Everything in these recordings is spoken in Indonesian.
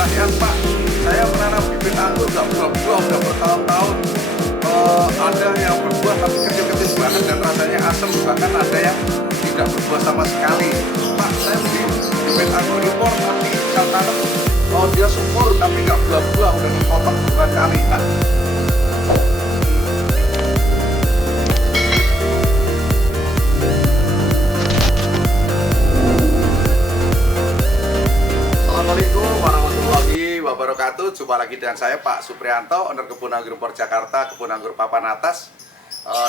pertanyaan, Pak, saya menanam bibit anggur nggak buah-buah udah bertahun-tahun. Ada yang berbuah tapi kecil-kecil banget dan rasanya asam, bahkan ada yang tidak berbuah sama sekali. Pak, saya beli bibit anggur impor tapi saya tanam, dia subur tapi nggak buah-buah, udah dipotong beberapa kali, Pak. Assalamualaikum warahmatullahi wabarakatuh. Jumpa lagi dengan saya Pak Suprianto, owner Kebun Anggur Impor Jakarta, Kebun Anggur Papan Atas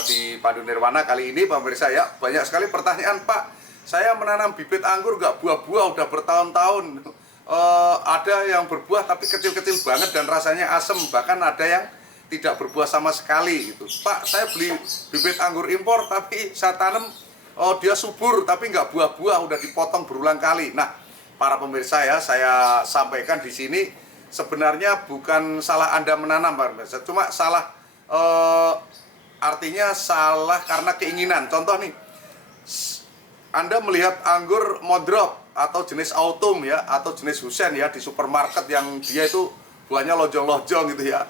di Pandu Nirwana. Kali ini pemirsa ya, banyak sekali pertanyaan, Pak. Saya menanam bibit anggur nggak buah-buah udah bertahun-tahun. Ada yang berbuah tapi kecil-kecil banget dan rasanya asem, bahkan ada yang tidak berbuah sama sekali gitu. Pak, saya beli bibit anggur impor tapi saya tanam, dia subur tapi nggak buah-buah, udah dipotong berulang kali. Nah, para pemirsa ya, saya sampaikan di sini sebenarnya bukan salah Anda menanam, Pak pemirsa, cuma salah, artinya salah karena keinginan. Contoh nih, Anda melihat anggur modrop atau jenis autumn ya, atau jenis husen ya di supermarket yang dia itu buahnya lonjong-lonjong gitu ya,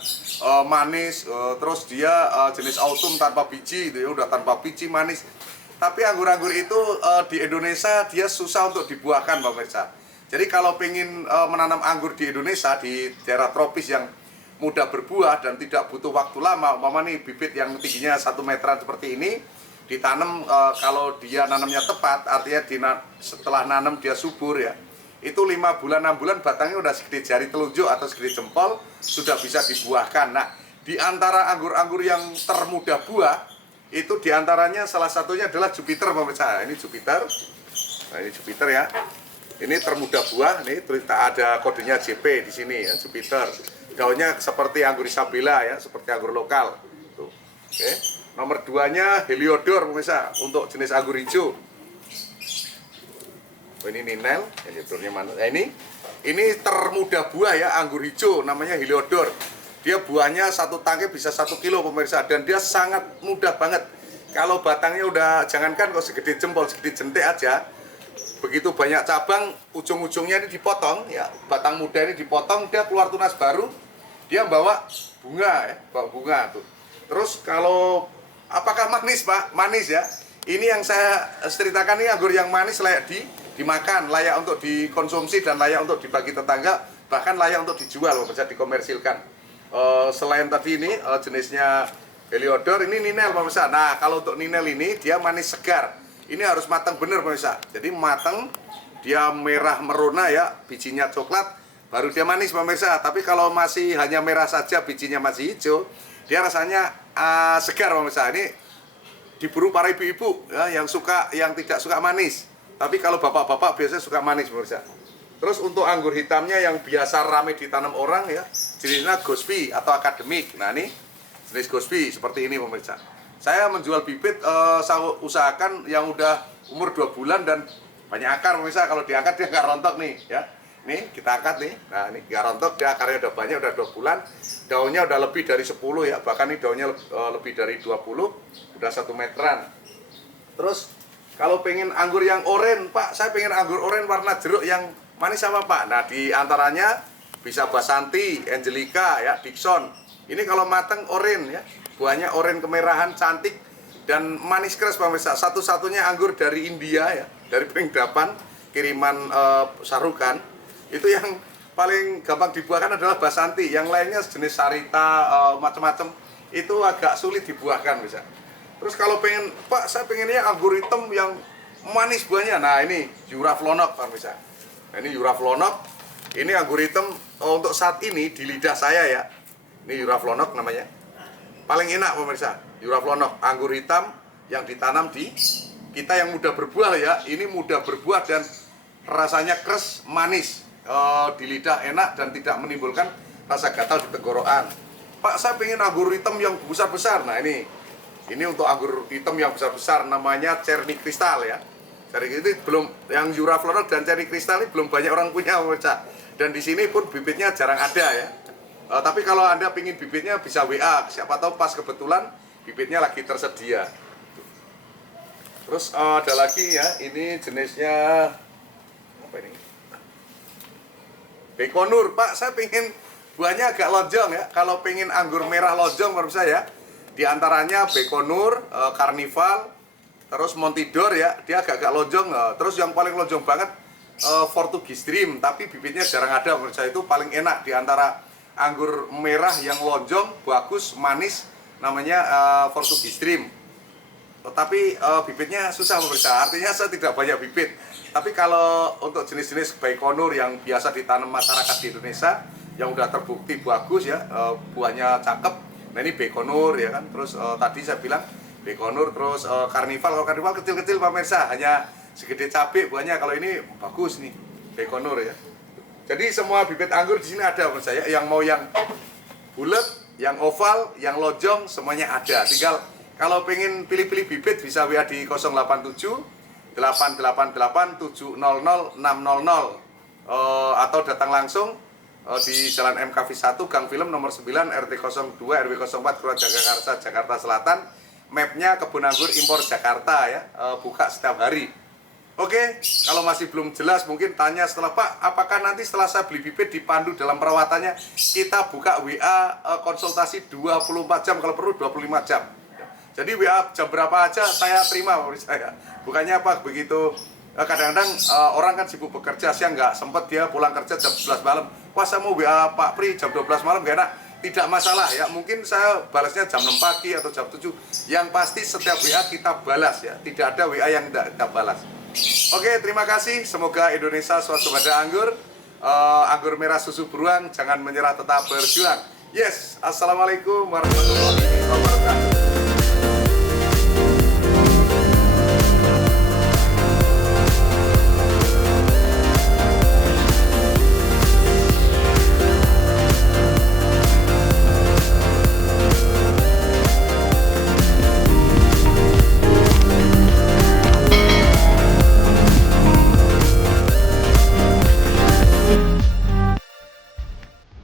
manis, terus dia jenis autumn tanpa biji gitu ya, udah tanpa biji manis. Tapi anggur-anggur itu di Indonesia dia susah untuk dibuahkan, Pak pemirsa. Jadi kalau pengen menanam anggur di Indonesia, di daerah tropis yang mudah berbuah dan tidak butuh waktu lama, umpama nih bibit yang tingginya 1 meteran seperti ini, ditanam, kalau dia nanamnya tepat, artinya setelah nanam dia subur ya, itu 5 bulan, 6 bulan batangnya udah segede jari telunjuk atau segede jempol, sudah bisa dibuahkan. Nah, di antara anggur-anggur yang termudah buah, itu diantaranya salah satunya adalah Jupiter, pemirsa. Ini Jupiter, nah ini Jupiter ya. Ini termudah buah, nih ada kodenya JP di sini ya, Jupiter. Daunnya seperti anggur Isabella ya, seperti anggur lokal. Tuh. Oke. Nomor 2-nya Heliodor, pemirsa, untuk jenis anggur hijau. Oh, ini Ninel, Heliodornya mana? Nah, ini termudah buah ya, anggur hijau, namanya Heliodor. Dia buahnya satu tangkai bisa 1 kilo, pemirsa, dan dia sangat mudah banget. Kalau batangnya udah, jangankan kok segede jempol, segede jentik aja, begitu banyak cabang, ujung-ujungnya ini dipotong ya, batang muda ini dipotong, dia keluar tunas baru, dia bawa bunga ya, bawa bunga tuh. Terus kalau apakah manis, Pak? Manis ya. Ini yang saya ceritakan, ini anggur yang manis, layak dimakan, layak untuk dikonsumsi dan layak untuk dibagi tetangga, bahkan layak untuk dijual, bisa dikomersilkan. Selain tadi ini jenisnya Heliodor, ini Ninel, pemirsa. Nah, kalau untuk Ninel ini dia manis segar. Ini harus matang bener, pemirsa. Jadi matang, dia merah merona ya, bijinya coklat, baru dia manis, pemirsa. Tapi kalau masih hanya merah saja, bijinya masih hijau, dia rasanya segar, pemirsa. Ini diburu para ibu-ibu ya, yang tidak suka manis. Tapi kalau bapak-bapak biasanya suka manis, pemirsa. Terus untuk anggur hitamnya yang biasa ramai ditanam orang ya, jenisnya Gosby atau akademik. Nah, ini jenis Gosby seperti ini, pemirsa. Saya menjual bibit, saya usahakan yang udah umur 2 bulan dan banyak akar, pemirsa. Kalau diangkat dia nggak rontok nih ya. Nih kita angkat nih, nah ini nggak rontok, dia akarnya udah banyak, udah 2 bulan. Daunnya udah lebih dari 10 ya, bahkan ini daunnya lebih dari 20, udah 1 meteran. Terus kalau pengen anggur yang oranye, Pak, saya pengen anggur oranye warna jeruk yang manis apa, Pak? Nah, di antaranya bisa Basanti, Angelica ya, Dixon. Ini kalau mateng oranye ya, buahnya oranye kemerahan, cantik dan manis keras, pemirsa. Satu-satunya anggur dari India ya, dari penginapan kiriman Sarukan. Itu yang paling gampang dibuahkan adalah Basanti. Yang lainnya jenis Sarita, macam-macam itu agak sulit dibuahkan, bisa. Terus kalau pengen, Pak, saya pengennya anggur hitam yang manis buahnya. Nah, ini Juraflonok, pemirsa. Nah, ini Juraflonok. Ini anggur hitam untuk saat ini di lidah saya ya. Ini Juraflonok namanya. Paling enak, pemirsa, Juraflonok, anggur hitam yang ditanam di kita yang mudah berbuah ya. Ini mudah berbuah dan rasanya keras, manis, di lidah enak dan tidak menimbulkan rasa gatal di tenggorokan. Pak, saya pengen anggur hitam yang besar-besar. Nah, ini untuk anggur hitam yang besar-besar, namanya Cherry Crystal ya. Cherry itu belum, yang Juraflonok dan Cherry Crystal ini belum banyak orang punya, pemirsa. Dan di sini pun bibitnya jarang ada ya. Tapi kalau Anda pingin bibitnya bisa WA, siapa tahu pas kebetulan bibitnya lagi tersedia. Terus ada lagi ya, ini jenisnya apa ini? Baikonur, Pak, saya pengen buahnya agak lonjong ya. Kalau pengen anggur merah lonjong menurut saya, di antaranya Baikonur, Carnival, terus Montidor ya, dia agak-agak lonjong. Terus yang paling lonjong banget Portugis Dream, tapi bibitnya jarang ada menurut saya. Itu paling enak di antara anggur merah yang lonjong, bagus, manis, namanya Portugis Dream. Tapi bibitnya susah pemirsa, artinya saya tidak banyak bibit. Tapi kalau untuk jenis-jenis Baikonur yang biasa ditanam masyarakat di Indonesia, yang udah terbukti bagus ya, buahnya cakep. Nah ini Baikonur ya kan. Terus tadi saya bilang Baikonur, terus Carnival. Kalau Carnival kecil-kecil pemirsa, hanya segede cabai buahnya. Kalau ini bagus nih Baikonur ya. Jadi semua bibit anggur di sini ada pemirsa ya. Yang mau yang bulat, yang oval, yang lonjong, semuanya ada. Tinggal kalau pengen pilih-pilih bibit bisa WA di 087 888 700 600 atau datang langsung di Jalan MKV 1 Gang Film nomor 9 RT 02 RW 04 Kelurahan Jagakarsa, Jakarta Selatan. Mapnya Kebun Anggur Impor Jakarta ya, buka setiap hari. Oke, kalau masih belum jelas mungkin tanya setelah Pak, apakah nanti setelah saya beli bibit dipandu dalam perawatannya, kita buka WA konsultasi 24 jam, kalau perlu 25 jam. Jadi WA jam berapa aja saya terima menurut saya. Bukannya apa begitu, kadang-kadang orang kan sibuk bekerja, siang nggak sempet dia pulang kerja jam 11 malam. Wah saya mau WA Pak Pri jam 12 malam gak enak. Tidak masalah ya, mungkin saya balasnya jam 6 pagi atau jam 7. Yang pasti setiap WA kita balas ya, tidak ada WA yang tidak kita balas. Oke, terima kasih. Semoga Indonesia swasembada anggur, anggur merah susu beruang, jangan menyerah, tetap berjuang. Yes, assalamualaikum warahmatullahi wabarakatuh.